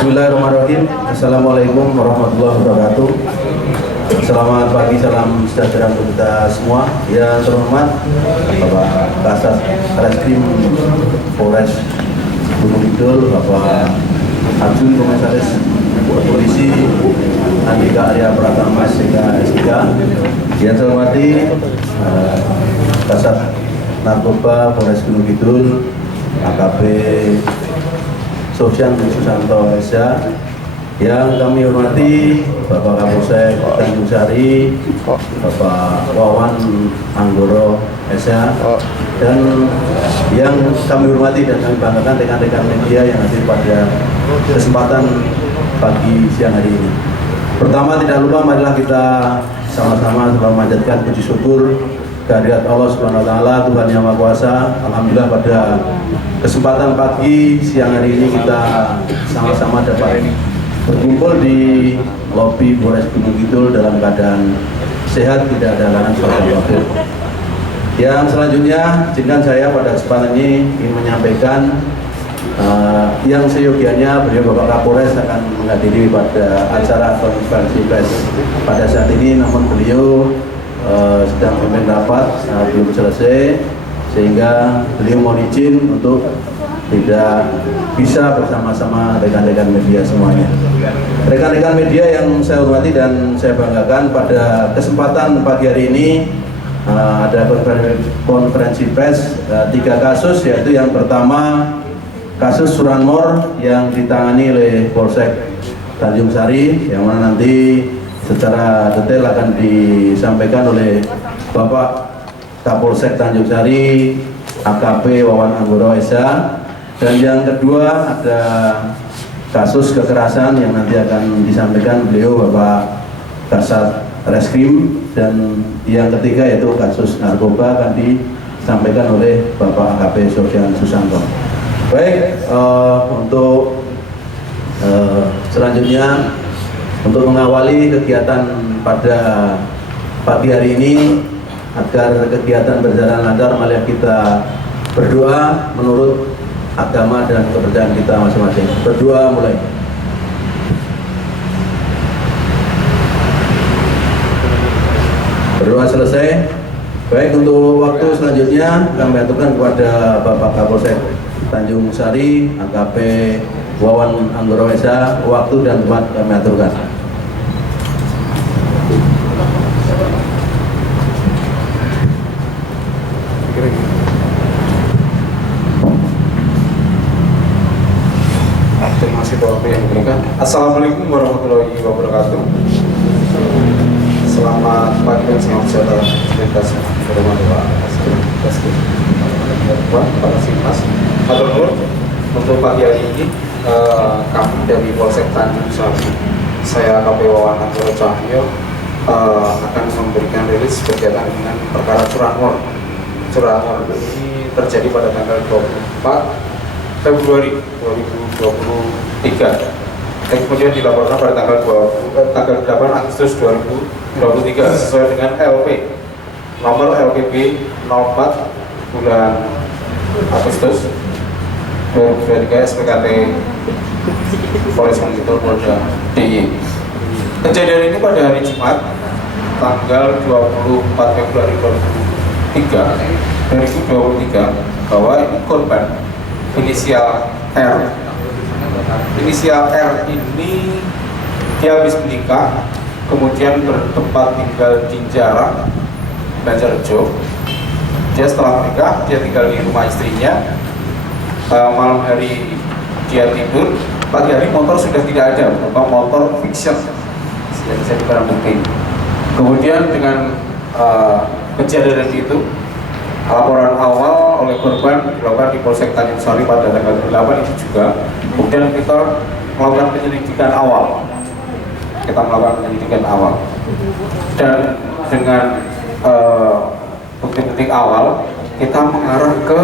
Bismillahirrahmanirrahim. Assalamualaikum warahmatullahi wabarakatuh. Selamat pagi, salam sejahtera untuk kita semua. Yang terhormat Bapak Kasat Reskrim Polres Gunung Kidul, Bapak Arjun Komisaris Polisi Andika Arya Pratama SK. Yang saya hormati Kasat Narkoba Polres Gunung Kidul AKP Sofyan Susanto SH. Yang kami hormati Bapak Kapolsek Tanjung Sari, Bapak Wawan Anggoro SH, dan yang kami hormati dan kami banggakan rekan-rekan media yang hadir pada kesempatan pagi siang hari ini. Pertama, tidak lupa marilah kita sama-sama memanjatkan puji syukur kehadirat Allah Subhanahu wa taala, Tuhan Yang Maha Kuasa. Alhamdulillah pada kesempatan pagi siang hari ini kita sama-sama dapat berkumpul di lobi Polres Gunung Kidul dalam keadaan sehat, tidak ada halangan suatu waktu. Yang selanjutnya, izinkan saya pada kesempatan ini ingin menyampaikan yang seyogianya beliau Bapak Kapolres akan menghadiri pada acara konferensi pers pada saat ini, namun beliau sedang memimpin rapat, belum selesai, sehingga beliau mohon izin untuk tidak bisa bersama-sama rekan-rekan media semuanya. Rekan-rekan media yang saya hormati dan saya banggakan, pada kesempatan pagi hari ini ada konferensi pers 3 kasus, yaitu yang pertama kasus curanmor yang ditangani oleh Polsek Tanjung Sari, yang mana nanti secara detail akan disampaikan oleh Bapak Kapolsek Tanjung Sari AKP Wawan Anggoro SH. Dan yang kedua ada kasus kekerasan yang nanti akan disampaikan beliau Bapak Kasat Reskrim, dan yang ketiga yaitu kasus narkoba akan disampaikan oleh Bapak AKP Sofyan Susanto. Baik, untuk selanjutnya, untuk mengawali kegiatan pada pagi hari ini agar kegiatan berjalan lancar, mari kita berdoa menurut agama dan kepercayaan kita masing-masing. Berdoa mulai. Berdoa selesai. Baik, untuk waktu selanjutnya kami aturkan kepada Bapak Kapolsek Tanjung Sari AKP Wawan Anggoro SH, waktu dan tempat kami aturkan. Terima kasih Bapak yang diberikan. Assalamualaikum warahmatullahi wabarakatuh. Selamat pagi dan selamat sejahtera kita semua. Pak Simas, untuk pagi hari ini kami dari Polsek Tanjung Sari, saya AKP Wawan Anggoro Cahyo, akan memberikan rilis berkaitan dengan perkara curanmor. Curanmor ini terjadi pada tanggal 24 Februari 2023. Dan kemudian dilaporkan pada tanggal 8 Agustus 2023 sesuai dengan LP nomor LPB 04 bulan Agustus 2023 SPKT Polres Gunung Kidul Polda DIY. Kejadian ini pada hari Jumat tanggal 24 Februari 2023 bahwa ini korban inisial R. Inisial R ini dia habis menikah, kemudian bertempat tinggal di Jarang, Banjarjo. Dia setelah menikah, dia tinggal di rumah istrinya. Malam hari dia tidur, pagi hari motor sudah tidak ada, berupa motor fiction yang bisa barang bukti. Kemudian dengan kejadian itu, laporan awal oleh korban dilakukan di Polsek Tanjung Sari pada tanggal 8 itu juga. Kemudian kita melakukan penyelidikan awal. Dan dengan bukti-bukti awal, kita mengarah ke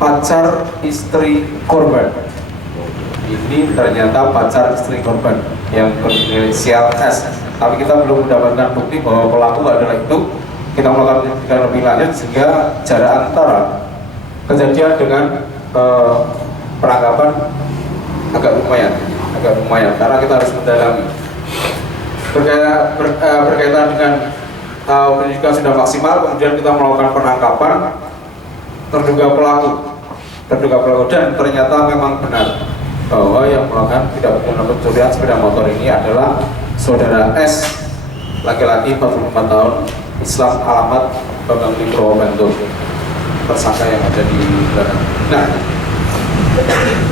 pacar istri korban. Ini ternyata pacar istri korban yang berinisial S. Tapi kita belum mendapatkan bukti bahwa pelaku adalah itu. Kita melakukan penyelidikan lebih lanjut sehingga jarak antara kejadian dengan penangkapan agak lumayan karena kita harus mendalami berkaitan dengan penyidikan sudah maksimal, kemudian kita melakukan penangkapan terduga pelaku dan ternyata memang benar bahwa yang melakukan tindak pidana pencurian sepeda motor ini adalah saudara S, laki-laki 45 tahun, Islam, alamat Bambang Libro Bantul, tersangka yang ada di belakang. Nah,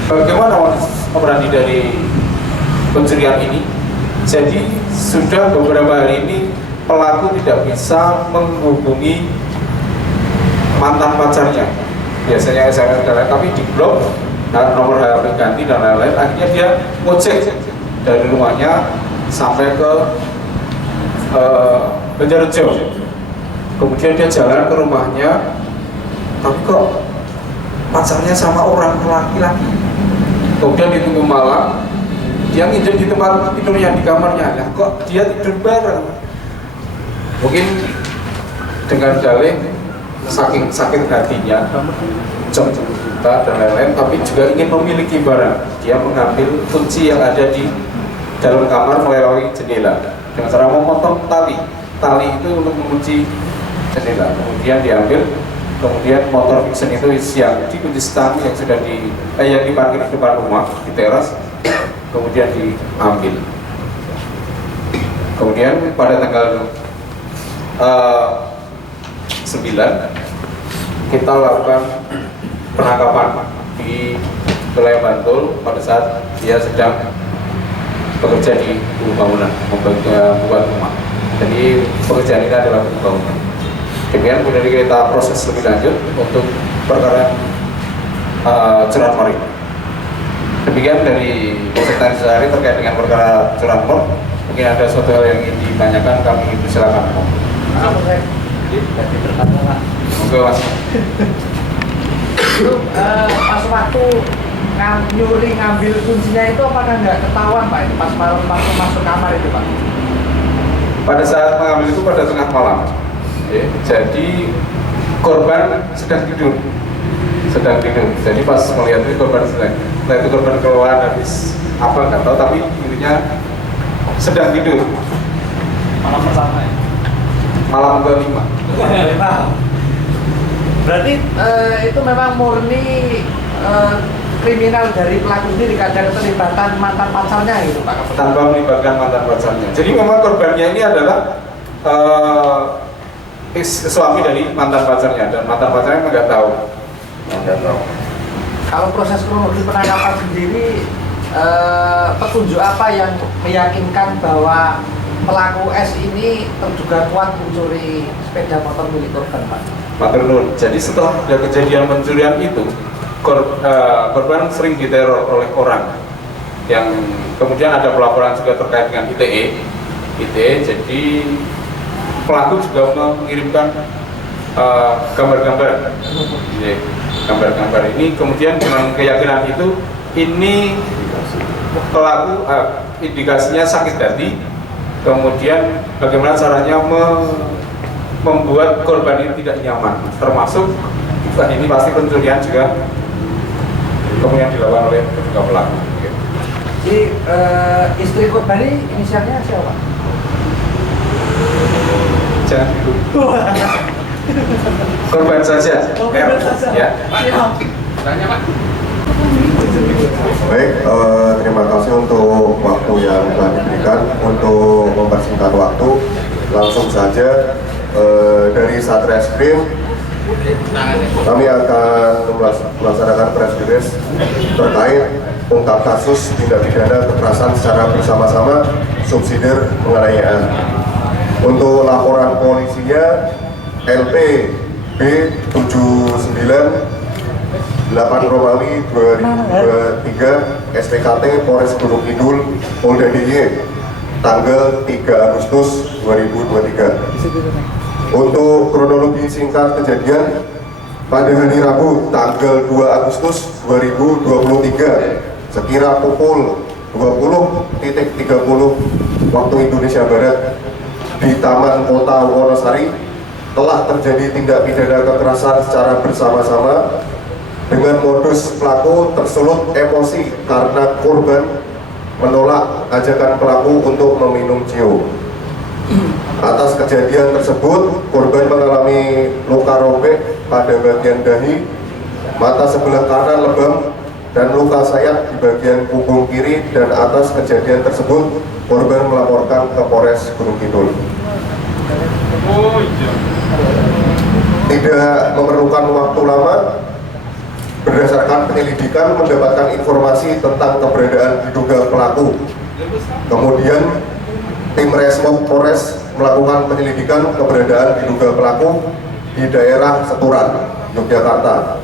bagaimana operasi dari pencurian ini? Jadi sudah beberapa hari ini pelaku tidak bisa menghubungi mantan pacarnya, biasanya SMS dan lain, tapi di blok dan nomor HP ganti dan lain-lain. Akhirnya dia ngojek dari rumahnya sampai ke Banjarjo. Kemudian dia jalan ke rumahnya, tapi kok pacarnya sama orang laki-laki. Kemudian ditunggu malam, dia nginjem di tempat tidurnya, di kamarnya. Nah, kok dia tidur bareng? Mungkin dengan dalih saking sakit hatinya, cinta dan lain-lain, tapi juga ingin memiliki barang. Dia mengambil kunci yang ada di dalam kamar melalui jendela dengan cara memotong tali itu untuk mengunci jendela. Kemudian diambil, kemudian motor Vixen itu yang dikunci stang yang sudah yang diparkir di depan rumah di teras, kemudian diambil. Kemudian pada tanggal 9 kita lakukan penangkapan di wilayah Bantul pada saat dia sedang bekerja di bangunan, membuat rumah. Jadi pekerjaan ini adalah bangunan. Kemudian kita proses lebih lanjut untuk perkara curanmor. Demikian dari keterangan sehari terkait dengan perkara curanmor. Mungkin ada suatu hal yang ingin ditanyakan, kami silakan. Monggo Mas. Itu pas waktu nyuri ngambil kuncinya itu apakah nggak ketahuan Pak? Itu pas malam masuk kamar itu Pak? Pada saat mengambil itu pada tengah malam. Jadi korban sedang tidur. Jadi pas melihat itu korban korban keluar habis apa nggak tahu, tapi intinya sedang tidur. Malam pertama ya? Malam ke-5. Berarti itu memang murni kriminal dari pelaku sendiri, kadang terlibatan mantan pacarnya gitu Pak? Tanpa melibatkan mantan pacarnya. Jadi memang korbannya ini adalah suami dari mantan pacarnya, dan mantan pacarnya nggak tahu. Kalau proses kronologi penangkapan sendiri, petunjuk apa yang meyakinkan bahwa pelaku S ini terduga kuat mencuri sepeda motor milik korban Pak? Matur. Jadi setelah ada kejadian pencurian itu, korban sering diteror oleh orang yang kemudian ada pelaporan juga terkait dengan ITE. Jadi pelaku juga mengirimkan gambar-gambar. Gambar-gambar ini kemudian dengan keyakinan itu, ini pelaku indikasinya sakit hati. Kemudian bagaimana caranya membuat korban ini tidak nyaman, termasuk ini pasti pencurian juga kemudian dilakukan oleh terduga pelaku. Jadi istri korban ini inisialnya siapa? Jangan dulu. Korban saja. Korban saja. Ya. Tanya Pak. Baik, terima kasih untuk waktu yang telah diberikan. Untuk mempersingkat waktu, langsung saja dari Satreskrim kami akan melaksanakan press release terkait ungkap kasus tindak pidana kekerasan secara bersama-sama subsidiar penganiayaan. Untuk laporan polisinya LP B79 8 Romawi 2023 SPKT Polres Gunung Kidul Polda DIY tanggal 3 Agustus 2023. Untuk kronologi singkat kejadian, pada hari Rabu tanggal 2 Agustus 2023 sekira pukul 20.30 waktu Indonesia Barat di Taman Kota Wonosari telah terjadi tindak pidana kekerasan secara bersama-sama dengan modus pelaku tersulut emosi karena korban menolak ajakan pelaku untuk meminum ciu. Atas kejadian tersebut, korban mengalami luka robek pada bagian dahi, mata sebelah kanan lebam, dan luka sayat di bagian punggung kiri. Dan atas kejadian tersebut, korban melaporkan ke Polres Gunung Kidul. Tidak memerlukan waktu lama, berdasarkan penyelidikan mendapatkan informasi tentang keberadaan diduga pelaku. Kemudian tim Resmob Polres melakukan penyelidikan keberadaan diduga pelaku di daerah Seturan, Yogyakarta.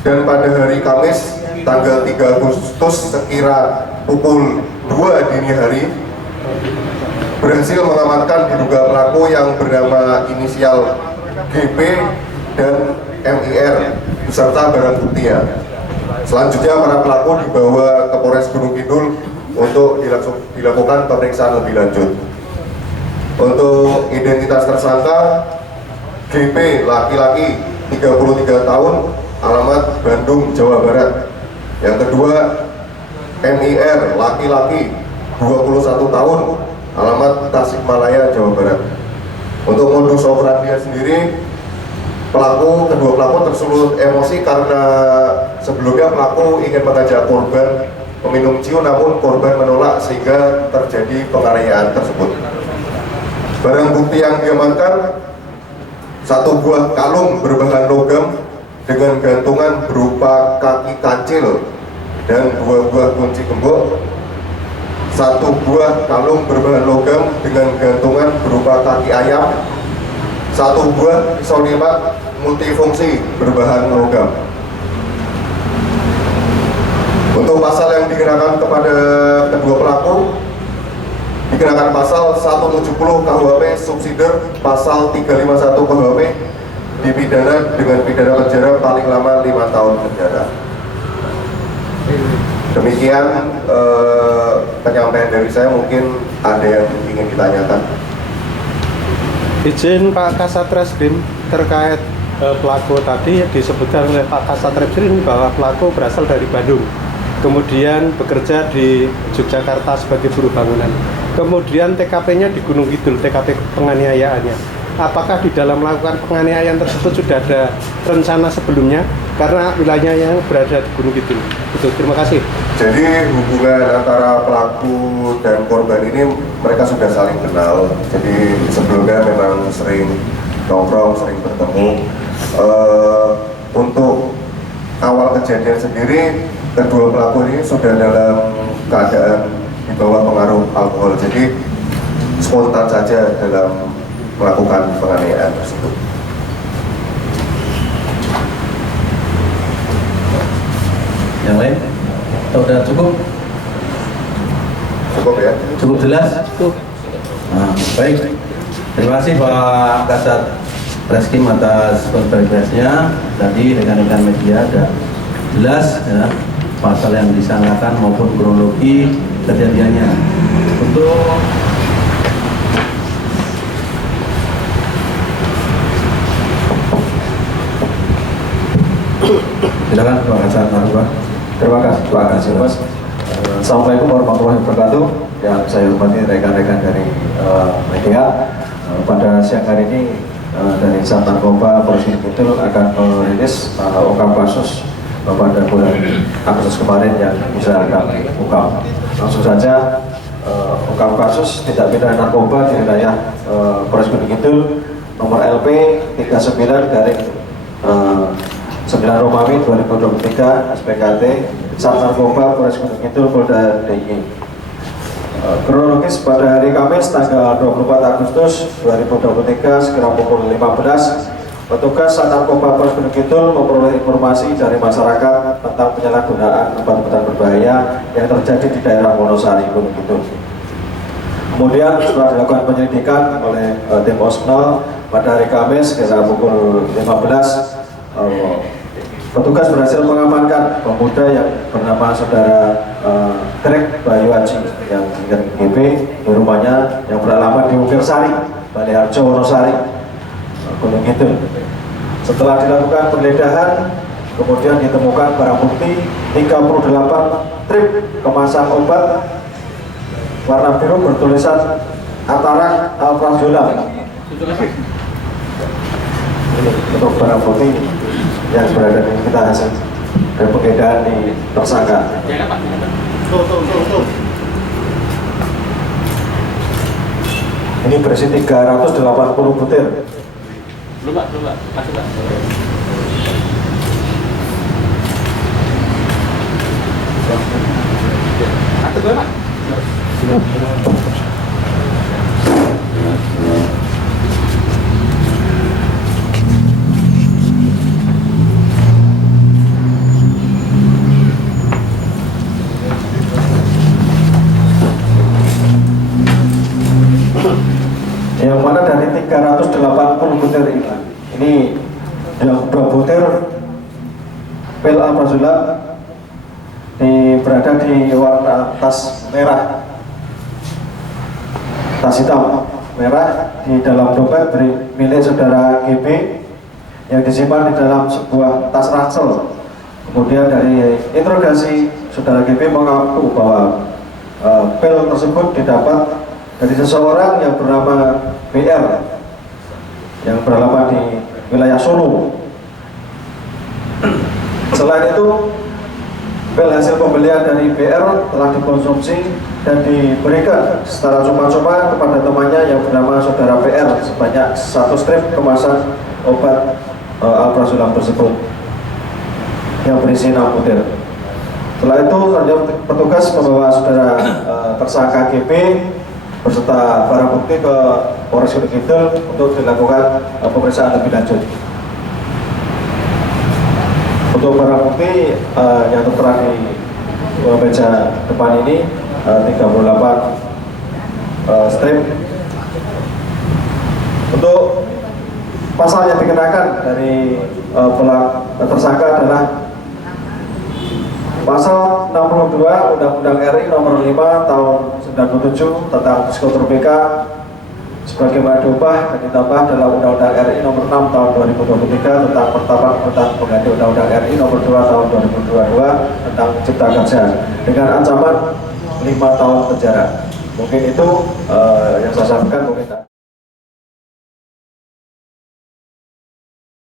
Dan pada hari Kamis tanggal 3 Agustus sekira pukul 2 dini hari berhasil mengamankan diduga pelaku yang bernama inisial GP dan MIR beserta barang buktinya. Selanjutnya para pelaku dibawa ke Polres Gunung Kidul untuk dilakukan pemeriksaan lebih lanjut. Untuk identitas tersangka, GP laki-laki 33 tahun, alamat Bandung, Jawa Barat. Yang kedua, MIR laki-laki 21 tahun, alamat Tasikmalaya, Jawa Barat. Untuk modus operandi sendiri, kedua pelaku tersulut emosi karena sebelumnya pelaku ingin mengajak korban meminum ciu, namun korban menolak sehingga terjadi penganiayaan tersebut. Barang bukti yang diamankan, satu buah kalung berbahan logam dengan gantungan berupa kaki kancil dan 2 buah kunci gembok, satu buah kalung berbahan logam dengan gantungan berupa kaki ayam, satu buah pisau lipat multifungsi berbahan logam. Untuk pasal yang dikenakan kepada kedua pelaku, dikenakan pasal 170 KUHP subsidiar, pasal 351 KUHP, dipidana dengan pidana penjara paling lama 5 tahun penjara. Demikian penyampaian dari saya, mungkin ada yang ingin ditanyakan. Izin Pak Kasat Reskrim terkait pelaku tadi disebutkan oleh Pak Kasat Reskrim bahwa pelaku berasal dari Bandung, kemudian bekerja di Yogyakarta sebagai buruh bangunan, kemudian TKP-nya di Gunung Kidul, TKP penganiayaannya. Apakah di dalam melakukan penganiayaan tersebut sudah ada rencana sebelumnya karena wilayahnya berada di Gunung Kidul? Betul, terima kasih. Jadi hubungan antara pelaku dan korban ini mereka sudah saling kenal. Jadi sebelumnya memang sering nongkrong, sering bertemu. Untuk awal kejadian sendiri, kedua pelaku ini sudah dalam keadaan di bawah pengaruh alkohol. Jadi spontan saja dalam melakukan penganiayaan tersebut. Yang lain? Sudah cukup? Cukup ya? Cukup jelas? Cukup. Nah, baik. Terima kasih Pak Kasat Reskrim atas konfirmasinya. Tadi rekan-rekan media ada jelas ya, pasal yang disangkakan maupun kronologi kejadiannya. Untuk silakan Pak Kasat Narkoba. Terima kasih Mas. Assalamualaikum warahmatullahi wabarakatuh. Yang saya hormati rekan-rekan dari media. Pada siang hari ini dari Sat Narkoba Polres Gunung Kidul akan merilis ungkap kasus pada bulan Agustus kemarin yang bisa kami ungkap. Langsung saja, ungkap kasus tindak pidana narkoba di wilayah Polres Gunung Kidul nomor LP 39 Romawi 2023 SPKT Sat Narkoba Polres Gunung Kidul Polda DIY. Kronologis pada hari Kamis tanggal 24 Agustus 2023 sekira pukul 15, petugas Sat Narkoba Polres Gunung Kidul memperoleh informasi dari masyarakat tentang penyalahgunaan obat-obatan berbahaya yang terjadi di daerah Wonosari, Gunung Kidul. Kemudian setelah dilakukan penyelidikan oleh tim Osnal pada hari Kamis sekira pukul 15, petugas berhasil mengamankan pemuda yang bernama saudara Greg Bayu Haji yang tinggal di GP di rumahnya yang beralamat di Ukir Sari, Baleharjo, Wonosari, Gunung Kidul. Setelah dilakukan penggeledahan, kemudian ditemukan barang bukti 38 strip kemasan obat warna biru bertulisan Atarak Alprazolam. Ini untuk barang bukti yang berada di kita hasil dan penggeledahan di tersangka. Ini berisi 380 butir. Belum Pak, masih Pak. Satu dua Pak. Yang mana dari 380 butir ini yang 2 butir pil alprazolam berada di warna tas merah, tas hitam merah di dalam dompet milik saudara GB yang disimpan di dalam sebuah tas ransel. Kemudian dari interogasi saudara GB mengaku bahwa pil tersebut didapat dari seseorang yang bernama BR yang beralamat di wilayah Solo. Selain itu, pil hasil pembelian dari BR telah dikonsumsi dan diberikan secara cuma-cuma kepada temannya yang bernama saudara BR sebanyak 1 strip kemasan obat alprazolam tersebut yang berisi 6 butir. Setelah itu, petugas membawa saudara tersangka GB beserta barang bukti ke Polres Gunung Kidul untuk dilakukan pemeriksaan lebih lanjut. Untuk barang bukti yang tertera di meja depan ini 38 strip. Untuk pasal yang dikenakan dari tersangka adalah Pasal 62 Undang-Undang RI Nomor 5 Tahun 97 tentang psikotropika sebagaimana diubah dan ditambah dalam Undang-Undang RI Nomor 6 Tahun 2023 tentang pertapan pengganti Undang-Undang RI Nomor 2 Tahun 2022 tentang Cipta Kerja dengan ancaman 5 tahun penjara. Mungkin itu yang saya sampaikan. Mungkin